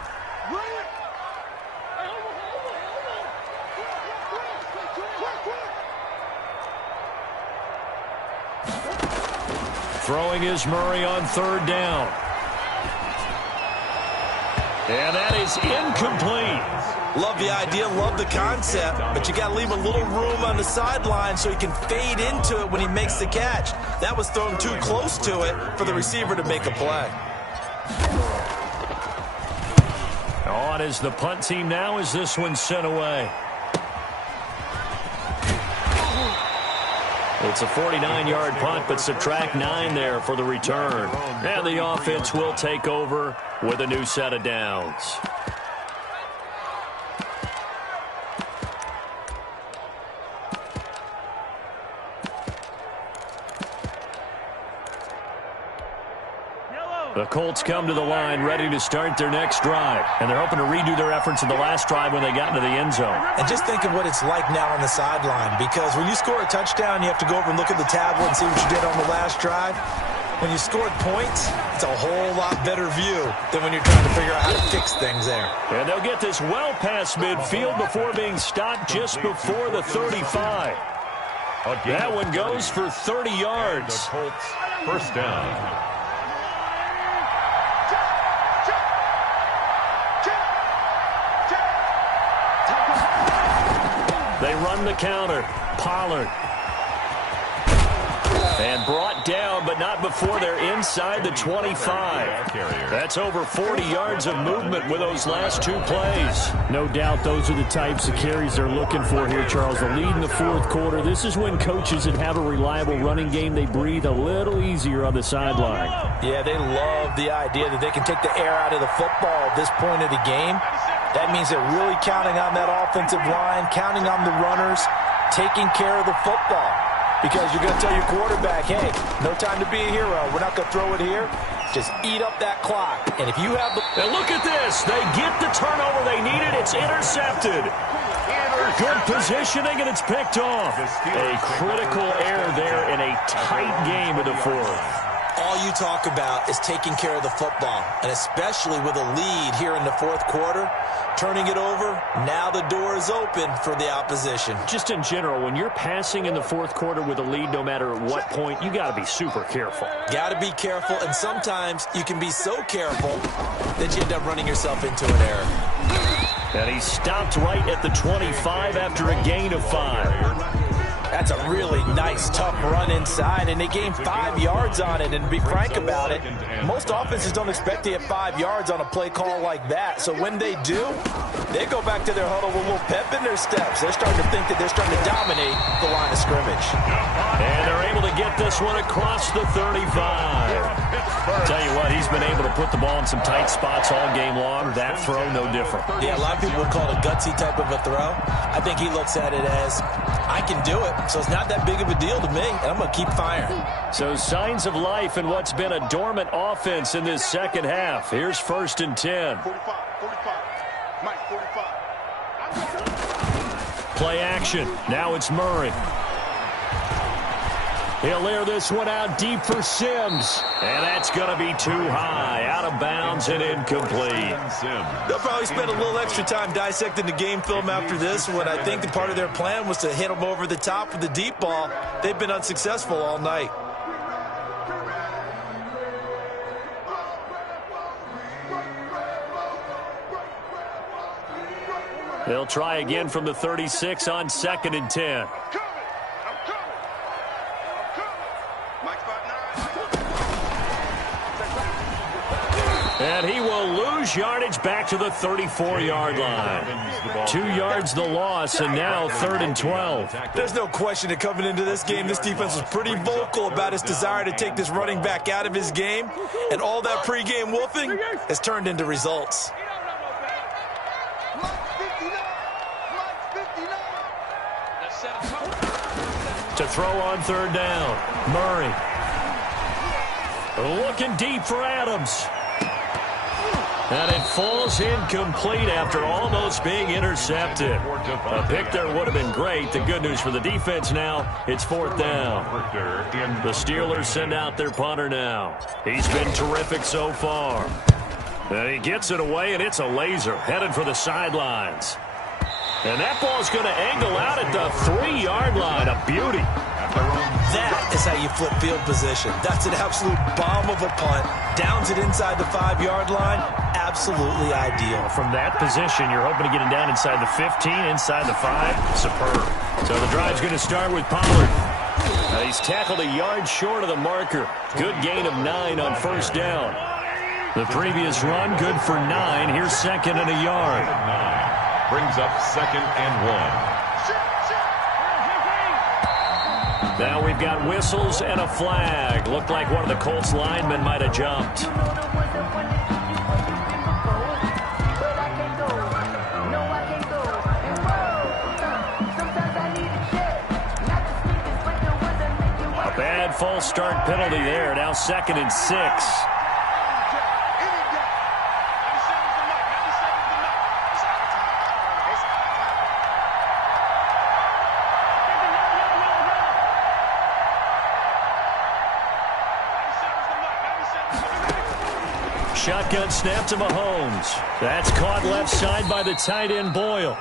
Throwing is Murray on third down. And that is incomplete. Love the idea, love the concept, but you got to leave a little room on the sideline so he can fade into it when he makes the catch. That was thrown too close to it for the receiver to make a play. On is the punt team now as this one's sent away. It's a 49-yard punt, but subtract 9 there for the return. And the offense will take over with a new set of downs. The Colts come to the line ready to start their next drive. And they're hoping to redo their efforts in the last drive when they got into the end zone. And just think of what it's like now on the sideline. Because when you score a touchdown, you have to go over and look at the tablet and see what you did on the last drive. When you scored points, it's a whole lot better view than when you're trying to figure out how to fix things there. And they'll get this well past midfield before being stopped just before the 35. That one goes for 30 yards. The Colts first down. They run the counter. Pollard. And brought down, but not before they're inside the 25. That's over 40 yards of movement with those last 2 plays. No doubt those are the types of carries they're looking for here, Charles. The lead in the fourth quarter. This is when coaches that have a reliable running game, they breathe a little easier on the sideline. Yeah, they love the idea that they can take the air out of the football at this point of the game. That means they're really counting on that offensive line, counting on the runners, taking care of the football. Because you're going to tell your quarterback, hey, no time to be a hero. We're not going to throw it here. Just eat up that clock. And if you have the... And look at this. They get the turnover they needed. It's intercepted. Good positioning, and it's picked off. A critical error there in a tight game in the fourth. All you talk about is taking care of the football, and especially with a lead here in the fourth quarter, turning it over, now the door is open for the opposition. Just in general, when you're passing in the fourth quarter with a lead, no matter at what point, you got to be super careful. Got to be careful, and sometimes you can be so careful that you end up running yourself into an error. And he stopped right at the 25 after a gain of 5. That's a really nice, tough run inside, and they gained 5 yards on it. And to be frank about it, most offenses don't expect to get 5 yards on a play call like that. So when they do, they go back to their huddle with a little pep in their steps. They're starting to think that they're starting to dominate the line of scrimmage. And they're able to get this one across the 35. Tell you what, he's been able to put the ball in some tight spots all game long. That throw, no different. Yeah, a lot of people would call it a gutsy type of a throw. I think he looks at it as, I can do it. So it's not that big of a deal to me, and I'm going to keep firing. So signs of life in what's been a dormant offense in this second half. Here's 1st and 10. 45. Mike, 45. Play action. Now it's Murray. He'll air this one out deep for Sims. And that's going to be too high. Out of bounds and incomplete. They'll probably spend a little extra time dissecting the game film after this one. I think the part of their plan was to hit them over the top with the deep ball. They've been unsuccessful all night. They'll try again from the 36 on 2nd and 10. And he will lose yardage back to the 34-yard line. 2 yards the loss, and now 3rd and 12. There's no question that coming into this game, this defense was pretty vocal about its desire to take this running back out of his game. And all that pregame wolfing has turned into results. To throw on 3rd down, Murray. Looking deep for Adams. And it falls incomplete after almost being intercepted. A pick there would have been great. The good news for the defense now, it's 4th down. The Steelers send out their punter now. He's been terrific so far. And he gets it away, and it's a laser headed for the sidelines. And that ball's going to angle out at the 3-yard line. A beauty. That is how you flip field position. That's an absolute bomb of a punt. Downs it inside the 5-yard line. Absolutely ideal. From that position, you're hoping to get him down inside the 15, inside the 5. Superb. So the drive's going to start with Pollard. He's tackled a yard short of the marker. Good gain of 9 on 1st down. The previous run, good for 9. Here's 2nd and a yard. Brings up 2nd and 1. Now we've got whistles and a flag. Looked like one of the Colts linemen might have jumped. A bad false start penalty there. Now 2nd and 6. Shotgun snap to Mahomes. That's caught left side by the tight end Boyle.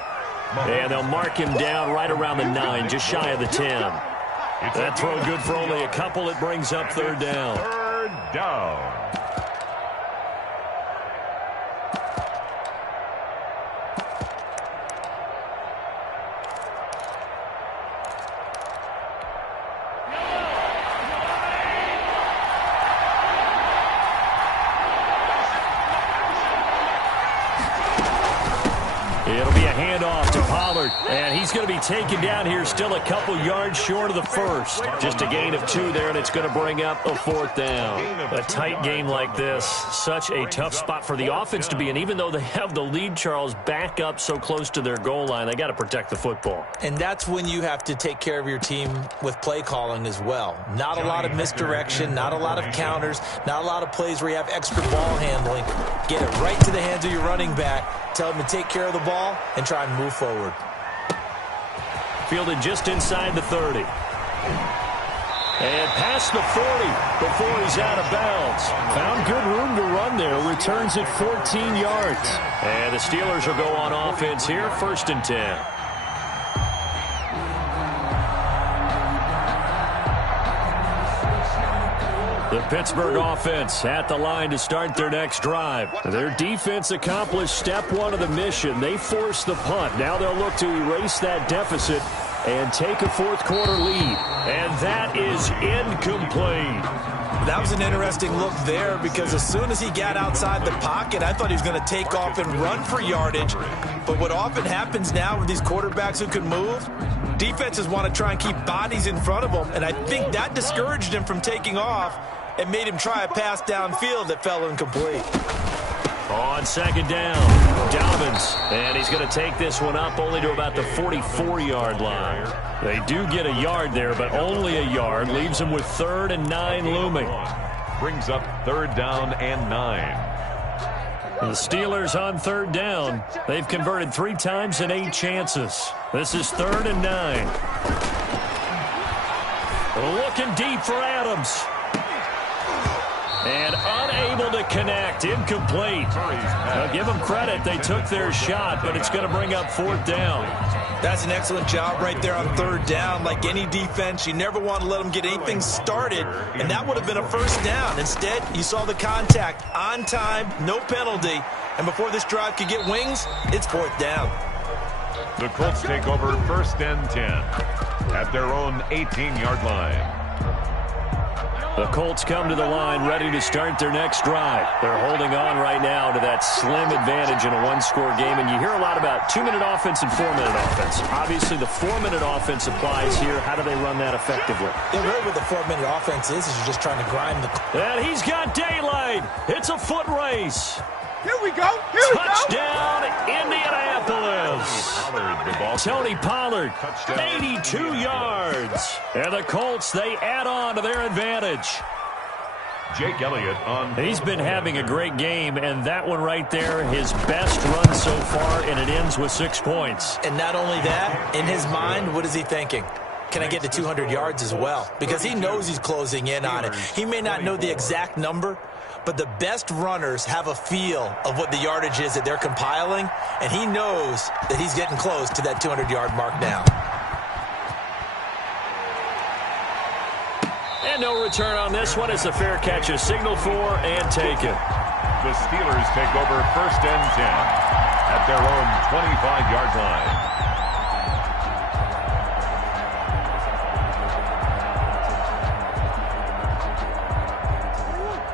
And they'll mark him down right around the 9, just shy of the 10. That throw good for only a couple. It brings up 3rd down. 3rd down. It'll be a handoff to Pollard, and he's going to be taken down here still a couple yards short of the first. Just a gain of 2 there, and it's going to bring up a 4th down. A tight game like this, such a tough spot for the offense to be in. Even though they have the lead, Charles, back up so close to their goal line, they got to protect the football. And that's when you have to take care of your team with play calling as well. Not a lot of misdirection, not a lot of counters, not a lot of plays where you have extra ball handling. Get it right to the hands of your running back. Tell him to take care of the ball and try and move forward. Fielded just inside the 30. And past the 40 before he's out of bounds. Found good room to run there. Returns it 14 yards. And the Steelers will go on offense here, 1st and 10. The Pittsburgh offense at the line to start their next drive. Their defense accomplished step 1 of the mission. They forced the punt. Now they'll look to erase that deficit and take a 4th quarter lead. And that is incomplete. That was an interesting look there because as soon as he got outside the pocket, I thought he was going to take off and run for yardage. But what often happens now with these quarterbacks who can move, defenses want to try and keep bodies in front of them. And I think that discouraged him from taking off and made him try a pass downfield that fell incomplete. On 2nd down, Dobbins. And he's going to take this one up only to about the 44-yard line. They do get a yard there, but only a yard. Leaves them with 3rd and 9 looming. Brings up 3rd down and 9. The Steelers on 3rd down. They've converted 3 times in 8 chances. This is 3rd and 9. Looking deep for Adams. And unable to connect. Incomplete. Now give them credit. They took their shot, but it's going to bring up 4th down. That's an excellent job right there on 3rd down. Like any defense, you never want to let them get anything started, and that would have been a 1st down. Instead, you saw the contact on time, no penalty, and before this drive could get wings, it's 4th down. The Colts take over 1st and 10 at their own 18-yard line. The Colts come to the line ready to start their next drive. They're holding on right now to that slim advantage in a 1-score game. And you hear a lot about 2-minute offense and 4-minute offense. Obviously, the 4-minute offense applies here. How do they run that effectively? Yeah, really what the 4-minute offense is you're just trying to grind the... And he's got daylight. It's a foot race. Here we go. Here we go. Touchdown, Indianapolis. Tony Pollard, 82 yards. And the Colts, they add on to their advantage. Jake Elliott on... He's been having a great game, and that one right there, his best run so far, and it ends with 6 points. And not only that, in his mind, what is he thinking? Can I get to 200 yards as well? Because he knows he's closing in on it. He may not know the exact number, but the best runners have a feel of what the yardage is that they're compiling, and he knows that he's getting close to that 200-yard mark now. And no return on this one. It's a fair catch, a signal for, and take it. The Steelers take over 1st and 10 at their own 25-yard line.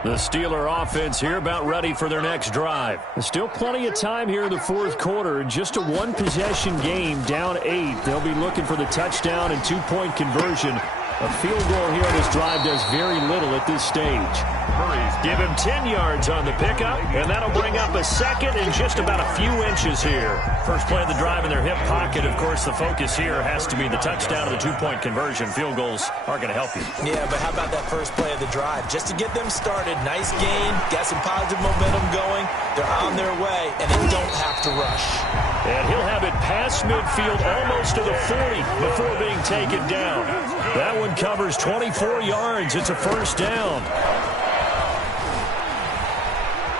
The Steeler offense here about ready for their next drive. There's still plenty of time here in the 4th quarter. Just a 1-possession game, down 8. They'll be looking for the touchdown and 2-point conversion. A field goal here on this drive does very little at this stage. Give him 10 yards on the pickup, and that'll bring up a 2nd and just about a few inches here. First play of the drive in their hip pocket. Of course, the focus here has to be the touchdown and the 2-point conversion. Field goals are going to help you. Yeah, but how about that first play of the drive? Just to get them started, nice gain, got some positive momentum going. They're on their way, and they don't have to rush. And he'll have it past midfield almost to the 40 before being taken down. That one covers 24 yards. It's a 1st down.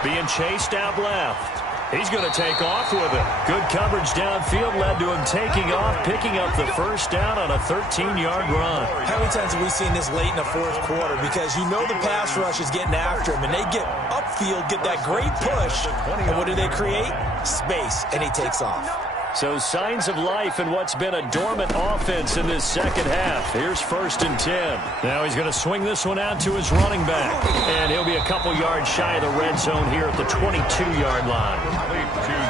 Being chased out left. He's going to take off with it. Good coverage downfield led to him taking off, picking up the 1st down on a 13-yard run. How many times have we seen this late in the 4th quarter? Because you know the pass rush is getting after him, and they get upfield, get that great push, and what do they create? Space, and he takes off. So signs of life in what's been a dormant offense in this 2nd half. Here's 1st and 10. Now he's going to swing this one out to his running back. And he'll be a couple yards shy of the red zone here at the 22-yard line.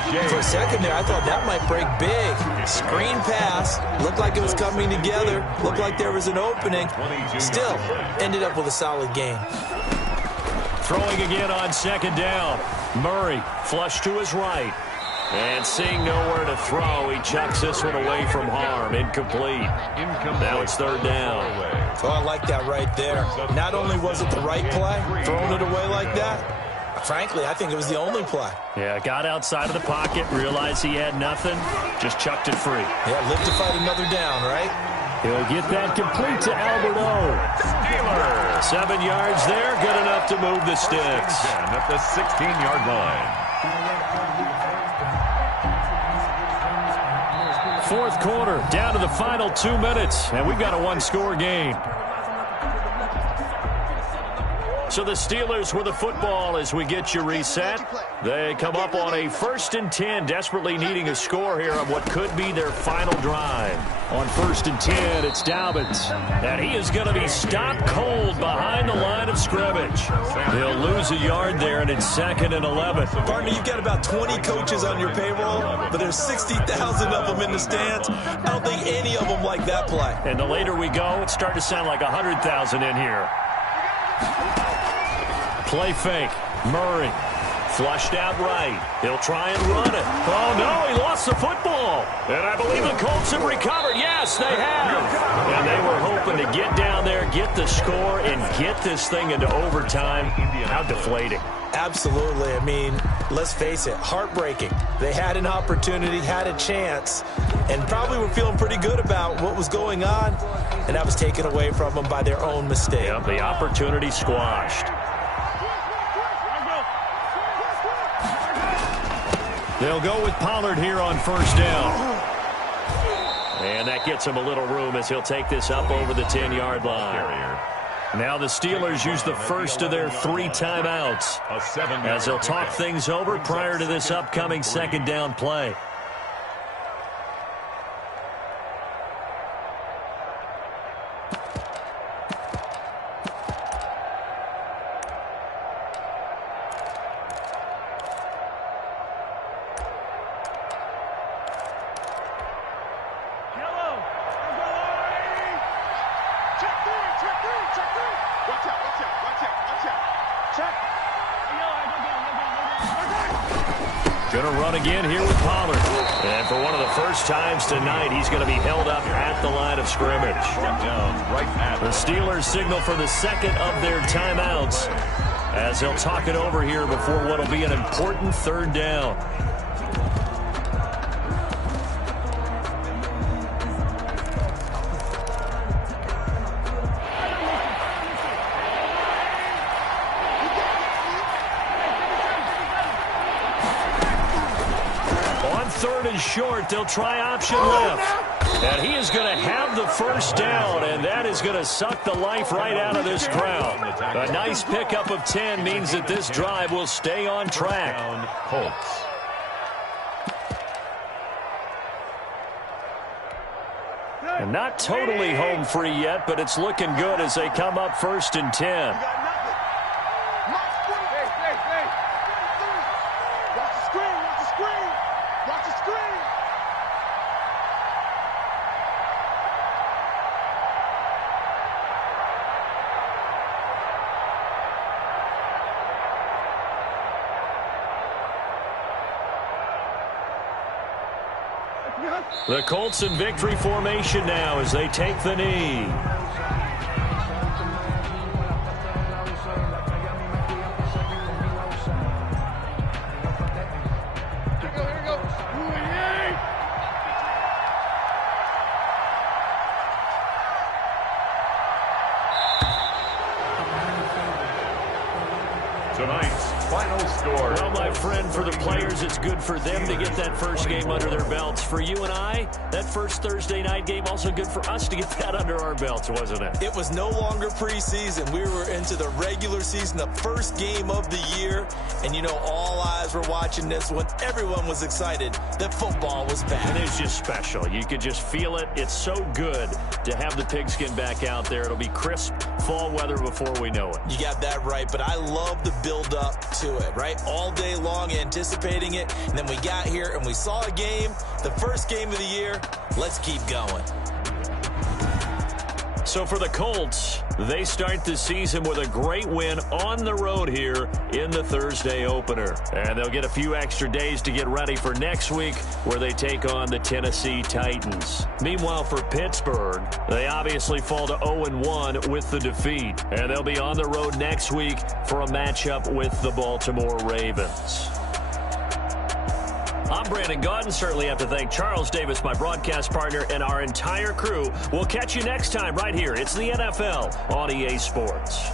To For a second there, I thought that might break big. Screen pass. Looked like it was coming together. Looked like there was an opening. Still, ended up with a solid game. Throwing again on second down. Murray flush to his right. And seeing nowhere to throw, he chucks this one away from harm. Incomplete. Now it's third down. Oh, I like that right there. Not only was it the right play, throwing it away like that, frankly, I think it was the only play. Yeah, got outside of the pocket, realized he had nothing, just chucked it free. Yeah, live to fight another down, right? He'll get that complete to Albert O. Steelers. 7 yards there, good enough to move the sticks. Again at the 16-yard line. Fourth quarter, down to the final 2 minutes, and we've got a one-score game. So the Steelers with the football as we get you reset. They come up on a 1st and 10, desperately needing a score here on what could be their final drive. On 1st and 10, it's Dobbins. And he is going to be stopped cold behind the line of scrimmage. He'll lose a yard there, and it's 2nd and 11. Partner, you've got about 20 coaches on your payroll, but there's 60,000 of them in the stands. I don't think any of them like that play. And the later we go, it's starting to sound like 100,000 in here. Play fake. Murray. Flushed out right. He'll try and run it. Oh, no, he lost the football. And I believe the Colts have recovered. Yes, they have. And they were hoping to get down there, get the score, and get this thing into overtime. How deflating. Absolutely. I mean, let's face it, heartbreaking. They had an opportunity, had a chance, and probably were feeling pretty good about what was going on, and that was taken away from them by their own mistake. Yep, the opportunity squashed. They'll go with Pollard here on 1st down. And that gets him a little room as he'll take this up over the 10-yard line. Now the Steelers use the first of their 3 timeouts as they'll talk things over prior to this upcoming 2nd down play. Going to run again here with Pollard. And for one of the first times tonight, he's going to be held up at the line of scrimmage. The Steelers signal for the 2nd of their timeouts as they'll talk it over here before what will be an important 3rd down. Short, they'll try option left. And he is going to have the 1st down, and that is going to suck the life right out of this crowd. A nice pickup of 10 means that this drive will stay on track. Colts. And not totally home free yet, but it's looking good as they come up 1st and 10. The Colts in victory formation now as they take the knee. Tonight's final score. Well, my friend, for the players, it's good for them to get that first game under their belts. For you and I, that first Thursday night game, also good for us to get that under our belts, wasn't it? It was no longer preseason. We were into the regular season, the first game of the year. And, you know, all eyes were watching this when everyone was excited that football was back. And it's just special. You could just feel it. It's so good to have the pigskin back out there. It'll be crisp fall weather before we know it. You got that right, but I love the build up to it, right? All day long. long anticipating it, and then we got here and we saw a game, the first game of the year. Let's keep going. So for the Colts, they start the season with a great win on the road here in the Thursday opener. And they'll get a few extra days to get ready for next week where they take on the Tennessee Titans. Meanwhile, for Pittsburgh, they obviously fall to 0-1 with the defeat. And they'll be on the road next week for a matchup with the Baltimore Ravens. I'm Brandon Gaudin. Certainly have to thank Charles Davis, my broadcast partner, and our entire crew. We'll catch you next time right here. It's the NFL on EA Sports.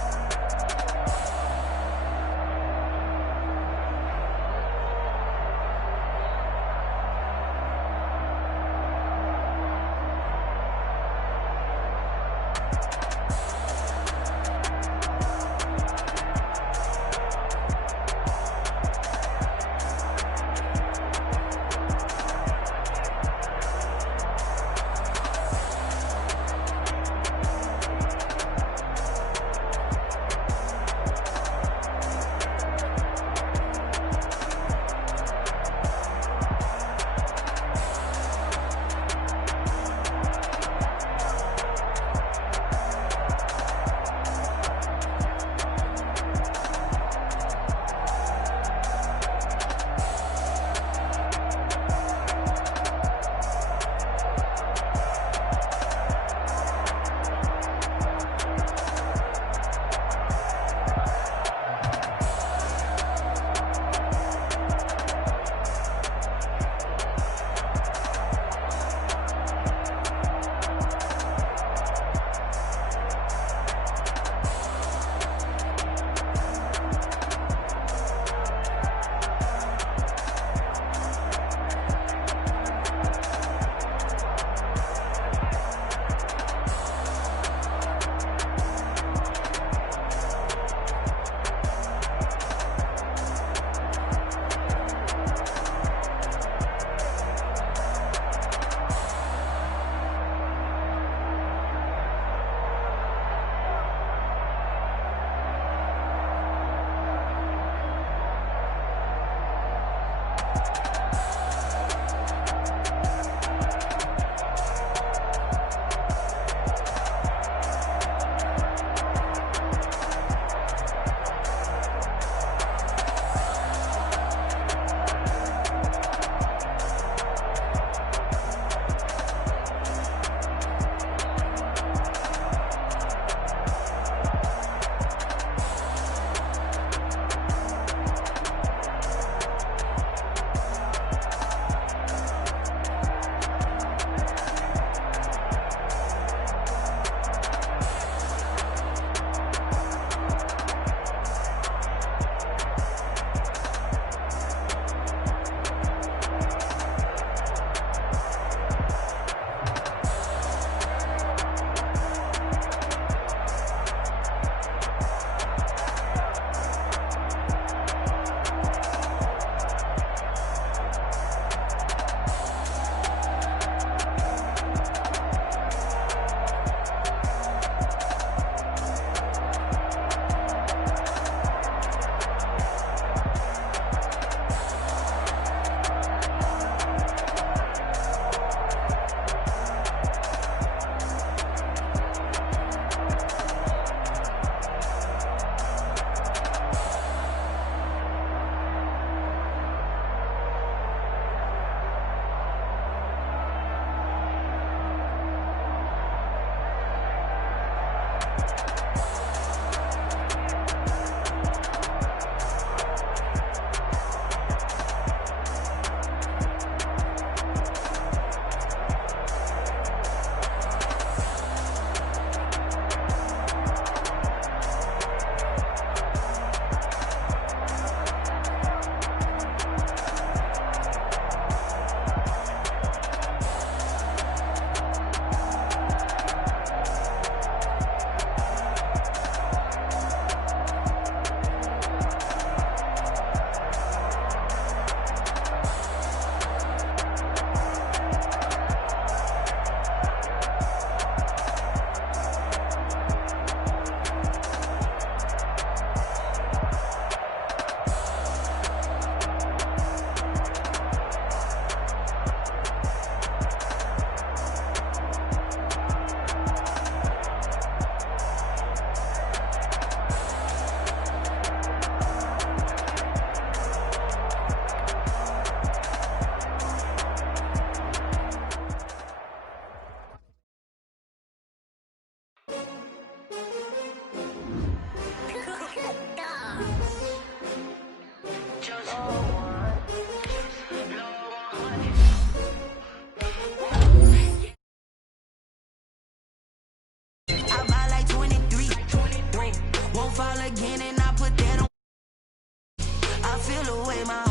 play my